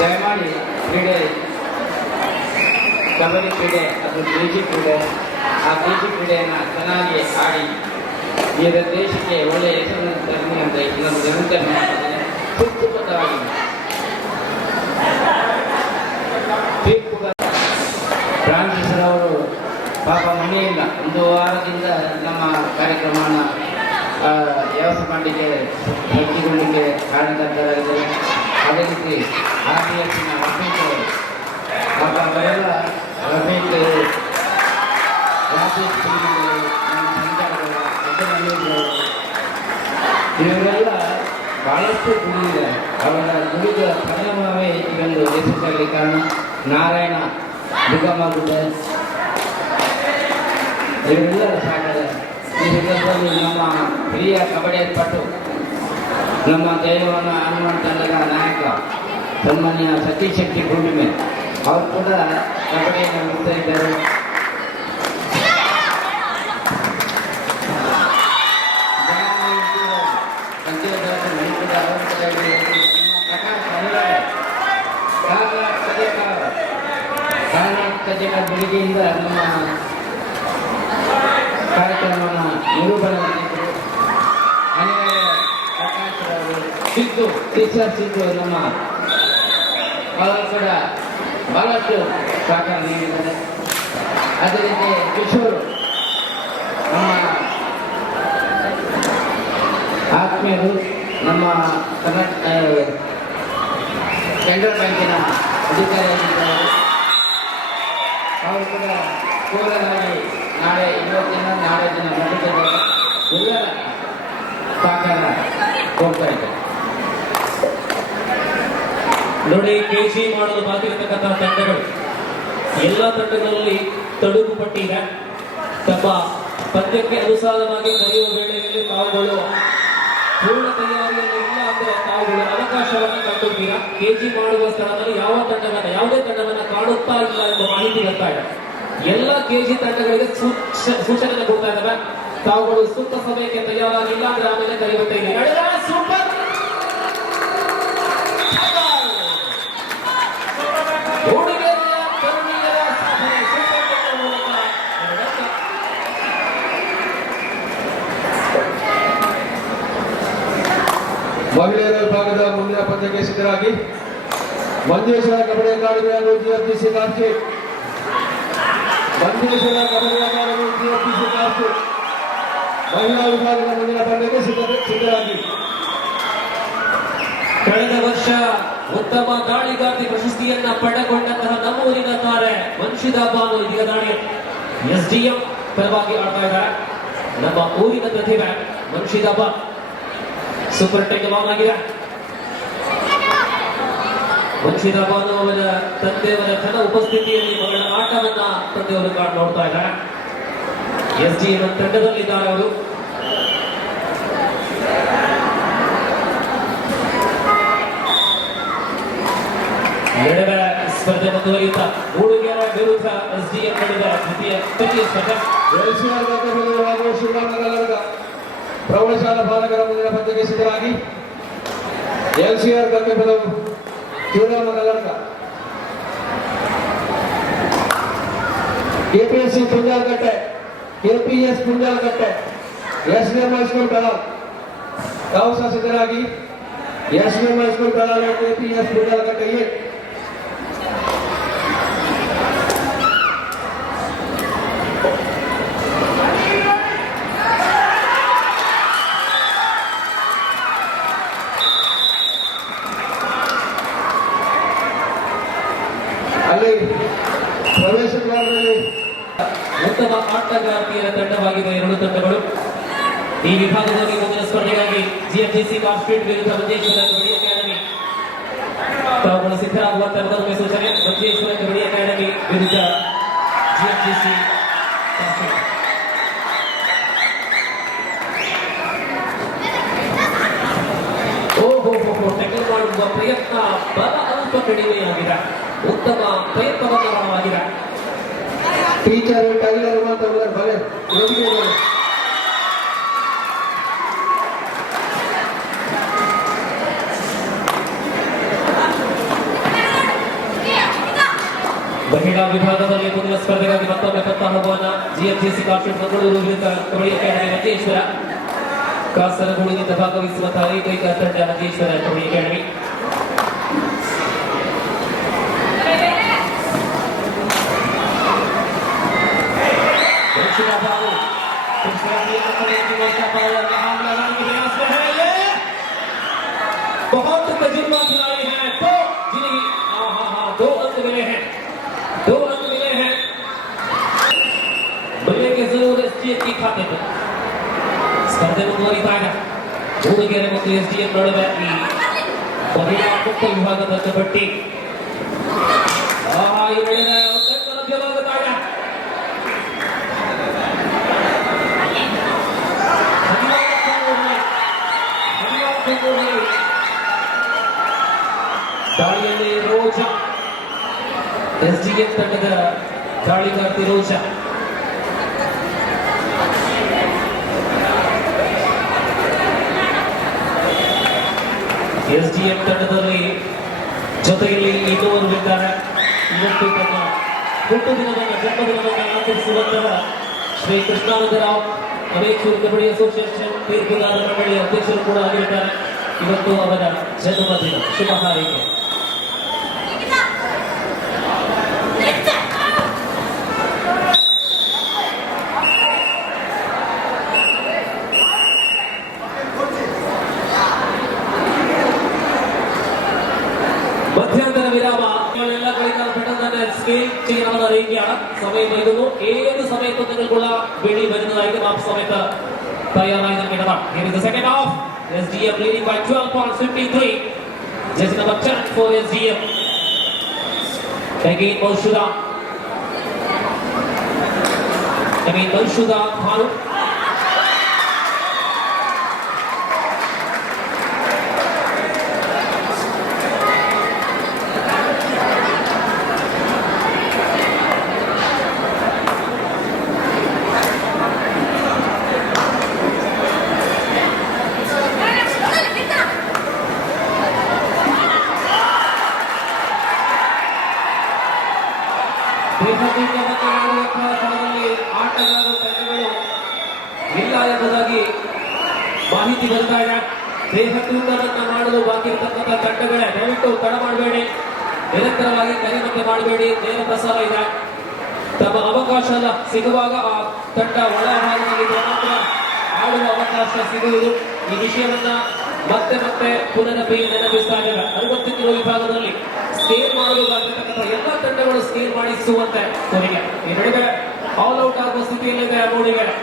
ದಯಮಾಡಿ ಕ್ರೀಡೆ ಕಬಡ್ಡಿ ಕ್ರೀಡೆ ಅದು ಬೀಜಿ ಕ್ರೀಡೆ, ಆ ಬೀಜಿ ಕ್ರೀಡೆಯನ್ನು ಚೆನ್ನಾಗಿ ಆಡಿ ಈ ದೇಶಕ್ಕೆ ಒಳ್ಳೆಯ ಹೆಸರನ್ನು ತರಲಿ ಅಂತ ನಾನು ನಿರಂತರ ಮಾಡ್ತಿದ್ದೇನೆ. ಸೂಕ್ತವಾಗಿ ಫ್ರಾನ್ಸಿಸ್ ಅವರು ಪಾಪ ಮನೆಯಿಂದ ಒಂದು ವಾರದಿಂದ ನಮ್ಮ ಕಾರ್ಯಕ್ರಮವನ್ನು ವ್ಯವಸ್ಥೆ ಮಾಡಲಿಕ್ಕೆ ಹಚ್ಚಿಕೊಳ್ಳಲಿಕ್ಕೆ ಕಾರಣಕರ್ತರಾಗಿದ್ದಾರೆ. ಅದೇ ರೀತಿ RDFನ ರಫೀಕ್ ಅವರು ಪಾಪ ಅವರೆಲ್ಲ ರಫೀಕ್ ಇವರೆಲ್ಲ ಬಹಳಷ್ಟು ದುಡಿದಿದ್ದಾರೆ. ಅವರ ದುಡಿದ ಪರಿಣಾಮವೇ ಇದೊಂದು ಯಶಸ್ಸಾಗಲಿ ಕಾರಣ. ನಾರಾಯಣ ದುರ್ಗಮ್ಮ ಇವರೆಲ್ಲರ ಸಾಕಾದ ಈ ಸಂದರ್ಭದಲ್ಲಿ ನಮ್ಮ ಹಿರಿಯ ಕಬಡ್ಡಿ ಪಟು ನಮ್ಮ ಜಯವನ ಹನುಮಾನ್ ತಂಡದ ನಾಯಕ ಸನ್ಮಾನ್ಯ ಸತೀಶ್ ಶೆಟ್ಟಿ ಗುಂಡಿಮೆ ಅವರು ಕೂಡ ಕಬಡ್ಡಿಯನ್ನು ಬಿಡ್ತಾ ಇದ್ದಾರೆ. ಬೆಳಿಗ್ಗೆಯಿಂದ ನಮ್ಮ ಕಾರ್ಯಕ್ರಮವನ್ನು ನಿರೂಪಣೆ ಮಾಡಿದ್ರು. ಸಿದ್ದು ಟೀಚರ್ ಸಿದ್ದು ನಮ್ಮ ಅವರು ಕೂಡ ಬಹಳಷ್ಟು ಸಹಕಾರ ನೀಡಿದ್ದಾರೆ. ಅದೇ ರೀತಿ ಕಿಶೋರ್ ನಮ್ಮ ಆತ್ಮೀಯರು, ನಮ್ಮ ಕರ್ನಾಟಕ ಸೆಂಟ್ರಲ್ ಬ್ಯಾಂಕಿನ ಅಧಿಕಾರಿಯಾಗಿದ್ದಾರೆ. ಅವರು ಕೂಡ ಕೋಲಾರಾಗಿ ನಾಳೆ ಇವತ್ತಿನ ನಾಳೆ ದಿನ ಮಟ್ಟದಲ್ಲಿ ಎಲ್ಲರ ಸಹಕಾರ ಹೋಗ್ತಾ ಇದ್ದಾರೆ. ನೋಡಿ, ಕೆಜಿ ಮಾಡಲು ಬಾಕಿ ಇರತಕ್ಕಂತಹ ತಂಡಗಳು ಎಲ್ಲ ತಂಡಗಳಲ್ಲಿ ತಡುಗು ಪಟ್ಟಿದೆ. ತಮ್ಮ ಪದ್ಯಕ್ಕೆ ಅನುಸಾರವಾಗಿ ಕರೆಯುವ ವೇಳೆಯಲ್ಲಿ ತಾವುಗಳು ಪೂರ್ಣ ತಯಾರಿಯಲ್ಲಿ ಇಲ್ಲ ಅಂದ್ರೆ ತಾವುಗಳು ಅವಕಾಶವನ್ನು ಕಂಡುತ್ತೀರಾ. ಕೆಜಿ ಮಾಡುವ ಸ್ಥಳದಲ್ಲಿ ಯಾವುದೇ ತಂಡವನ್ನ ಕಾಣುತ್ತಾ ಇಲ್ಲ ಎಂಬ ಮಾಹಿತಿ ಬರ್ತಾ ಇದೆ. ಎಲ್ಲ ಕೆಜಿ ತಂಡಗಳಿಗೆ ಸೂಚನೆ ಕೊಡ್ತಾ ಇದ್ದಾವೆ. ತಾವುಗಳು ಸೂಕ್ತ ಸಮಯಕ್ಕೆ ತಯಾರಾಗಿಲ್ಲ ಅಂದ್ರೆ ಆಮೇಲೆ ಕರೆಯುತ್ತೇನೆ. ಸೂಪರ್ ಮಹಿಳೆಯರ ವಿಭಾಗದ ಮುಂದಿನ ಪಂದ್ಯಕ್ಕೆ ಸಿದ್ಧರಾಗಿ Manjeshwar kabaddi academy GFDC Karthi. Manjeshwar kabaddi academy GFDC Karthi ಮಹಿಳಾ ವಿಭಾಗದ ಮುಂದಿನ ಪಂದ್ಯಕ್ಕೆ ಸಿದ್ಧರಾಗಿ. ಕಳೆದ ವರ್ಷ ಉತ್ತಮ ದಾಳಿಗಾರ್ತಿ ಪ್ರಶಸ್ತಿಯನ್ನ ಪಡೆದುಕೊಂಡಂತಹ ನಮ್ಮೂರಿನ ತಾರೆ ವಂಶಿತಾ ಬಾನು ಇದೀಗ ದಾಳಿ SDM ಪರವಾಗಿ ಆಡ್ತಾ ಇದ್ದಾರೆ. ನಮ್ಮ ಊರಿನ ಪ್ರತಿಭೆ ವಂಶಿತಾ ಬಾನ್ ಸೂಪರ್ ಟೆಕ್ ಬಾನ್ ಆಗಿದೆ. ವಂಶಿತಾ ಬಾನು ಅವರ ತಂದೆಯವರ ತನ್ನ ಉಪಸ್ಥಿತಿಯಲ್ಲಿ ಮಗಳ ಆಟವನ್ನ ತಂದೆಯವರು ನೋಡ್ತಾ ಇದ್ದಾರೆ. SDM ತಂಡದಲ್ಲಿದ್ದಾರೆ ಅವರು. ಎರಡನೇ ಸ್ಪರ್ಧೆ ಮುಂದುವರಿಯುತ್ತಾ ಮೂಡುಗೆರೆ ವಿರುದ್ಧ SDM ನಡೆದ ತೃತೀಯ ಸ್ಪರ್ಧೆ. ಪ್ರೌಢಶಾಲಾ ಬಾಲಕರ ಮುಂದಿನ ಪಂದ್ಯಕ್ಕೆ ಸಿದ್ಧರಾಗಿ LCR ಗಂಗೆಬೆಲವು ಶಿವರಾಮನಗರ KPSC Punjalkatte KPS Punjalkatte SDM high school Belagavi ತಾವು ಸಹ ಸಿದ್ಧರಾಗಿ SDM ಹೈಸ್ಕೂಲ್ ಬೆಳಗಾವಿ KPS ಪುಂಜಾಲಕಟ್ಟೆಗೆ ಪ್ರವೇಶ ದ್ವಾರದಲ್ಲಿ ಉತ್ತಮ ಆಟಗಾರ್ತಿಯರ ತಂಡವಾಗಿದೆ ಎರಡು ತಂಡಗಳು. ಈ ವಿಭಾಗದಲ್ಲಿ ಮುಂದಿನ ಸ್ಪರ್ಧೆಗಾಗಿ GFDC ಕಾನ್ಸ್ಟಿಟ್ಯೂಟ್ ವಿರುದ್ಧ ಮಂಜೇಶ್ವರ ಕಬಡ್ಡಿ ಅಕಾಡೆಮಿ ತಾವುಗಳು ಸಿದ್ಧರಾಗುವಂತ ಮೊದಲ ಸೂಚನೆ. ಮಂಜೇಶ್ವರ ಕಬಡ್ಡಿ ಅಕಾಡೆಮಿ ವಿರುದ್ಧ GFDC ಟೆಕಲ್ ಮಾಡುವ ಪ್ರಯತ್ನ ಬಲ ಅಲ್ಪ ಕಡಿಮೆಯಾಗಿದೆ. ಉತ್ತಮ ಪ್ರಯತ್ನವಾಗಿದೆ. ಟೀಚರ್ ಟೈಲರ್ ಮಾತಾಡಿದ್ರೆ ಭಲೆ ಮಹಿಳಾ ವಿಭಾಗದಲ್ಲಿ ಮುಂದಿನ ಸ್ಪರ್ಧೆಗಾಗಿ ಮತ್ತೊಮ್ಮೆ ಪತ್ತಾಹವನ್ನು ಜಿಎಫ್ಜಿಸಿ ಕಾರ್ಪೊರೇಟ್ ಮಂಗಳೂರು ವಿರುದ್ಧ ಕಬಡ್ಡಿ ಅಕಾಡೆಮಿ ಮಂಜೇಶ್ವರ, ಕಾಸರಗೋಡಿನಿಂದ ಭಾಗವಹಿಸುವಂತಹ ಏಕೈಕ ತಂಡ ಮಂಜೇಶ್ವರ ಕಬಡ್ಡಿ ಅಕಾಡೆಮಿ. बहुत तजुर्बा खिलाड़ी हैं, तो जिन्हें 2 अंक मिले हैं, 2 अंक मिले हैं, बल्ले के जरूर एसडीएफ की खाते पर स्पर्धे ಮುಂದುವರಿತಾ ಇದೆ. ಮೂಡಿಗೆರೆ ಮತ್ತು ಎಸ್ಡಿಎಫ್ ನಡುವೆ ಈ ಮಹಿಳಾ ಮುಕ್ತ ವಿಭಾಗದ ಕಬಡ್ಡಿ ಈ ವೇಳೆ ಲಭ್ಯವಾಗುತ್ತಾ ಇದೆ. ದಾಳಿಯಲ್ಲಿ ರೋಜಾ, ಎಸ್ಡಿಎಫ್ ತಂಡದ ದಾಳಿಗಾರ್ತಿ ರೋಜಾ. ಎಸ್ಡಿಎಫ್ ತಂಡದಲ್ಲಿ ಜೊತೆಯಲ್ಲಿ ಇನ್ನೂರು ಇದ್ದಾರೆ. ಇವತ್ತು ತಮ್ಮ ಹುಟ್ಟುದಿನವನ್ನು ಜನ್ಮದಿನವನ್ನು ಆಚರಿಸುವಂತಹ ಶ್ರೀ ಕೃಷ್ಣಾನಂದರಾವ್ ಅಮೇಚೂರು ಕಬಡ್ಡಿ ಅಸೋಸಿಯೇಷನ್ ತೀರ್ಪುಗಾರ ಮಂಡಳಿಯ ಅಧ್ಯಕ್ಷರು ಕೂಡ ಆಗಿರುತ್ತಾರೆ. ಇವತ್ತು ಅವರ ಜನ್ಮದಿನ, ಶುಭ ಹಾರೈಕೆ. മധ്യാന്തര വിരാമ എല്ലാ കളിക്കാരും പെട്ടെന്ന് തന്നെ സ്കെയിൽ ചെയ്യണമെന്ന് അറിയിക്കുകയാണ്. സമയം വൈകുന്നു. ഏത് സമയത്തും നിങ്ങൾക്കുള്ള വെടി വരുന്നതായിരിക്കും. ആ സമയത്ത് തയ്യാറായി നിൽക്കേണ്ടതാണ്. Here is the second half. SDF leading by 12 points, 53. Just number 10 for SDF. Again Manshuda. Bhanu. ಆಟಗಾರರು ತಂಡಗಳು ಇಲ್ಲ ಎಂಬುದಾಗಿ ಮಾಹಿತಿ ಬರ್ತಾ ಇದೆ. ದೇಹ ತೂಕವನ್ನು ಮಾಡಲು ಬಾಕಿ ಇರತಕ್ಕಂಥ ತಂಡಗಳೇ ದಯವಿಟ್ಟು ತಡ ಮಾಡಬೇಡಿ, ನಿರಂತರವಾಗಿ ಕರೆ ಮತ್ತೆ ಮಾಡಬೇಡಿ. ನೇರ ಪ್ರಸಾರ ಇದೆ. ತಮ್ಮ ಅವಕಾಶ ಸಿಗುವಾಗ ಆ ತಂಡ ಒಳ ಭಾಗದಲ್ಲಿ ಮಾತ್ರ ಆಡುವ ಅವಕಾಶ ಸಿಗುವುದು. ಈ ವಿಷಯವನ್ನ ಮತ್ತೆ ಮತ್ತೆ ನೆನಪಿಸ್ತಾ ಇದ್ದೇವೆ. 60 ಕಿಲೋ ವಿಭಾಗದಲ್ಲಿ ಸ್ಕೇಲ್ ಮಾಡಲು ಬಾಕಿರ್ತಕ್ಕಂಥ ಎಲ್ಲ ತಂಡಗಳು ಸ್ಕೇಲ್ ಮಾಡಿಸುವಂತೆ ಕೊನೆಗೆ ಈ ನಡುವೆ ಆಲ್ ಔಟ್ ಆಗುವ ಸ್ಥಿತಿಯಲ್ಲಿದೆ ಮೂಡಿಗೆರೆ.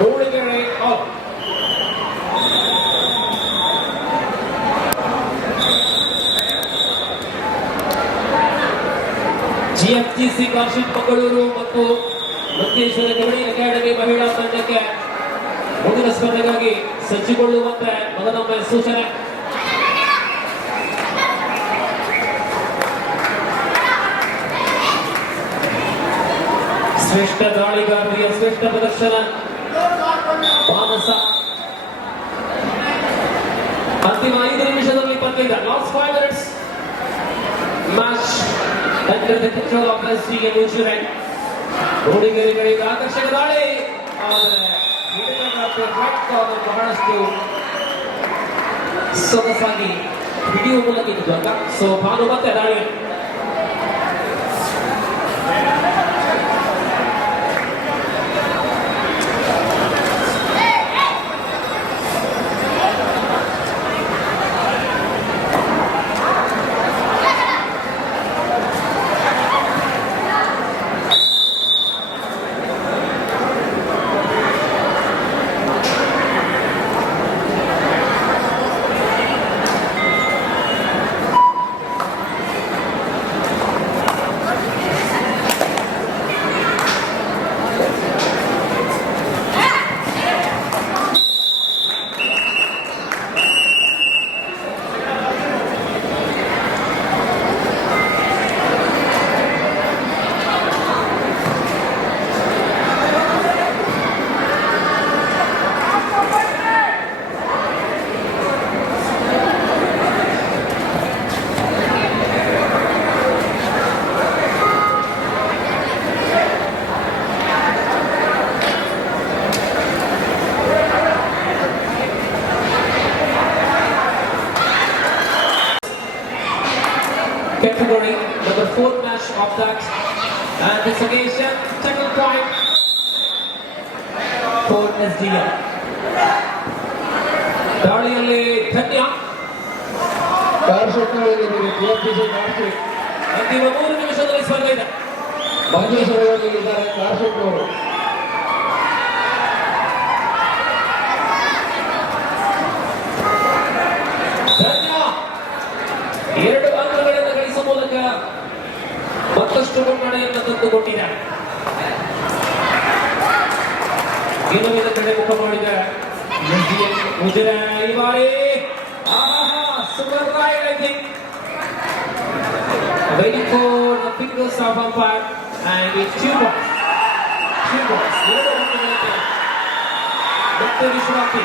ಮೂಡಿಗೆರೆ ಔಟ್. ಜಿಎಫ್ಜಿಸಿ ಕಾರ್ಪೊರೇಟ್ ಮಂಗಳೂರು ಮತ್ತು ಮಂಜೇಶ್ವರ ಕಬಡ್ಡಿ ಅಕಾಡೆಮಿ ಮಹಿಳಾ ತಂಡಕ್ಕೆ ಮುಂದಿನ ಸ್ಪರ್ಧೆಗಾಗಿ ಸಜ್ಜುಗೊಳ್ಳುವಂತೆ ಮಗನೊಮ್ಮೆ ಸೂಚನೆ. ಶ್ರೇಷ್ಠ ದಾಳಿಗಾರರಿಗೆ ಶ್ರೇಷ್ಠ ಪ್ರದರ್ಶನ ಮಾನಸ. ಅಂತಿಮ 5 ನಿಮಿಷದಲ್ಲಿ ಪಂದ್ಯ. Last 5 minutes match under the control of SDF Uchirai. ಮೂಡಿಗೆರೆಗಳಿಗೆ ಆಕರ್ಷಕ ದಾಳಿ, ಆದರೆ ರೈಟ್ ಕಾರ್ನರ್ ಬಹಳಷ್ಟು ಸೊಗಸಾಗಿ ಹಿಡಿಯುವ ಮೂಲಕ ಇದ್ದಾಗ ಸೊ ಭಾನು ಮತ್ತೆ ದಾಳಿ. And this occasion, second point for SDM. ದಾಳಿಯಲ್ಲಿ ಧನ್ಯ ಕಾರ್ಶೆಟ್ನಲ್ಲಿ ಟಿಎಫ್ಸಿ ಕಾರ್ಶೆಟ್ ಅಂತಿಮ 3 ನಿಮಿಷದಲ್ಲಿ ಸ್ಪರ್ಧೆ ಇದೆ. ಮಂಜೇಶ್ವರಲ್ಲಿದ್ದಾರೆ ಕಾರ್ಶೆಟ್ನವರು. ಧನ್ಯ 2 ಅಂಕಗಳನ್ನು ಗಳಿಸುವ ಮೂಲಕ ಮತ್ತಷ್ಟು ಮುನ್ನಡೆಯನ್ನು ತಂದುಕೊಟ್ಟಿದೆ. ಗೆಲುವಿನ ಕಡೆ ಮುಖ ಮಾಡಿದ ಮುಜರ ಈ ಬಾರಿ super ride. I think waiting for the fingers of umpire and it's 2 balls. 2 balls. ಮತ್ತೆ ವಿಶ್ರಾಂತಿ.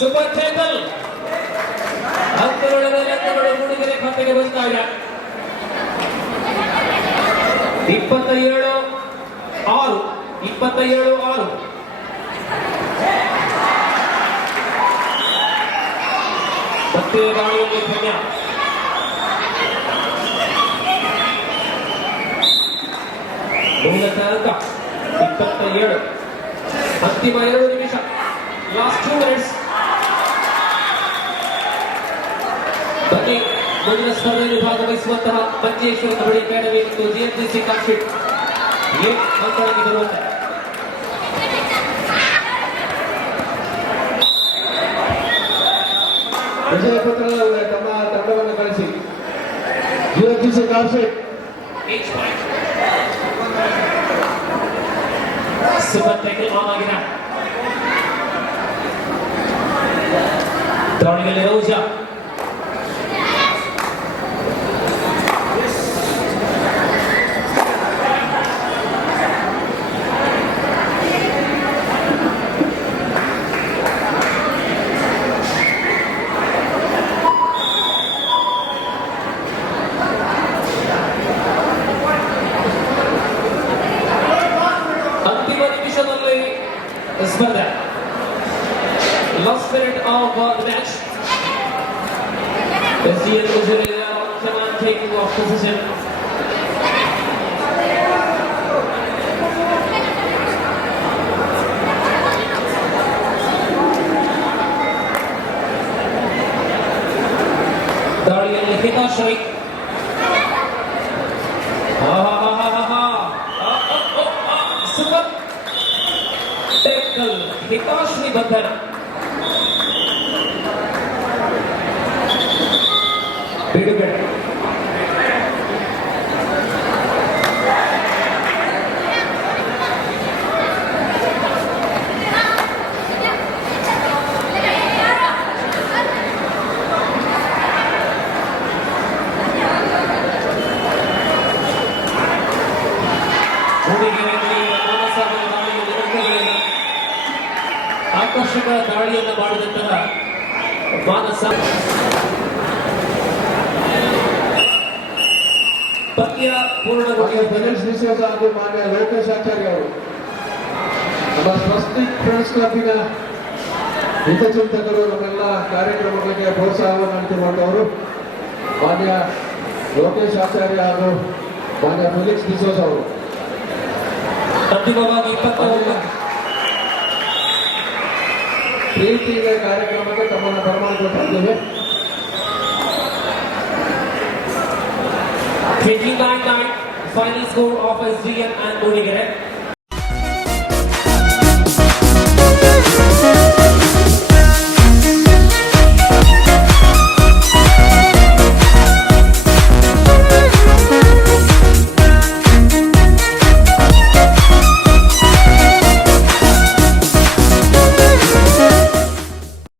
Super tackle. ಅಂಕಗಳ ಮೇಲೆ ಅಂಕಗಳು ಮೂಡಿಗೆರೆ ಖಾತೆಗೆ ಬರ್ತಾ ಇದೆ. 27-6. 27-6. ಮತ್ತೆ ದಾಳಿಯಲ್ಲಿ ಧನ್ಯ. ಮೂಲತಃ ಅಂಕ 27. ಅಂತಿಮ 2 ನಿಮಿಷ. Last 2 minutes. ಬನ್ನಿ ಮುಂದಿನ ಸ್ಪರ್ಧೆಯಲ್ಲಿ ಭಾಗವಹಿಸುವಂತಹ ಮಂಜೇಶ್ವರ ಕಬಡ್ಡಿ ಅಕಾಡೆಮಿ ಮತ್ತು ಜಿಎಂಜಿಸಿ ಕಾನ್ಫಿಟ್ ಅಂಕಗಳಿಗೆ ಬರುವಂತೆ. ವಿಜಯಪುತ್ರದಲ್ಲಿ ತಮ್ಮ ತಂಡವನ್ನು ಕಳಿಸಿ ಜಿಎಂಜಿಸಿ ಕಾರ್ಶೆಟ್. ಸೂಪರ್ ಟ್ಯಾಕಲ್ ಆನ್ ಆಗಿದೆ. ದಾಳಿಯಲ್ಲಿ ರೌಜಾ. ಸ್ಪರ್ಧೆ. Last minute of the match. SDL usually on command taking off position. ದಾಳಿಯಲ್ಲಿ ಹಿತಾಶ್ರೀ. ಸೂಪರ್ ಟೇಕಲ್. ಹಿತಾಶ್ರೀ ಬಂಧನ. ಬಿಡುಗಡೆ. ಆಕರ್ಷಕ ದಾಳಿಯನ್ನು ಮಾಡಿದಂತಹ ಮಾನಸ ಪಂದ್ಯ ಪೂರ್ಣಗೊಂಡಿದೆ. ಗಣೇಶ್ ವಿಶ್ವಾಸ ಹಾಗೂ ಮಾನ್ಯ ಲೋಕೇಶ್ ಆಚಾರ್ಯ ಅವರು ನಮ್ಮ ಸ್ವಸ್ತಿಕ್ ಫ್ರೆಂಡ್ಸ್ ಕ್ಲಬ್ಬಿನ ಹಿತಚಿಂತಕರು, ನಮ್ಮೆಲ್ಲ ಕಾರ್ಯಕ್ರಮಗಳಿಗೆ ಪ್ರೋತ್ಸಾಹವನ್ನು ನೀಡುತ್ತಿರುವಂತವರು ಮಾನ್ಯ ಲೋಕೇಶ್ ಆಚಾರ್ಯ ಹಾಗೂ ಮಾನ್ಯ ಫಿಲಿಕ್ಸ್ ಡಿಸೋಸ್ ಅವರು ಅಂತಿಮವಾಗಿ 21 ಪ್ರೀತಿಯ ಕಾರ್ಯಕ್ರಮಕ್ಕೆ ತಮ್ಮನ್ನು ಬರಮಾಡಿಕೊಟ್ಟಿದ್ದೇವೆ. 29-9 final score of SDM and Modigeರೆ.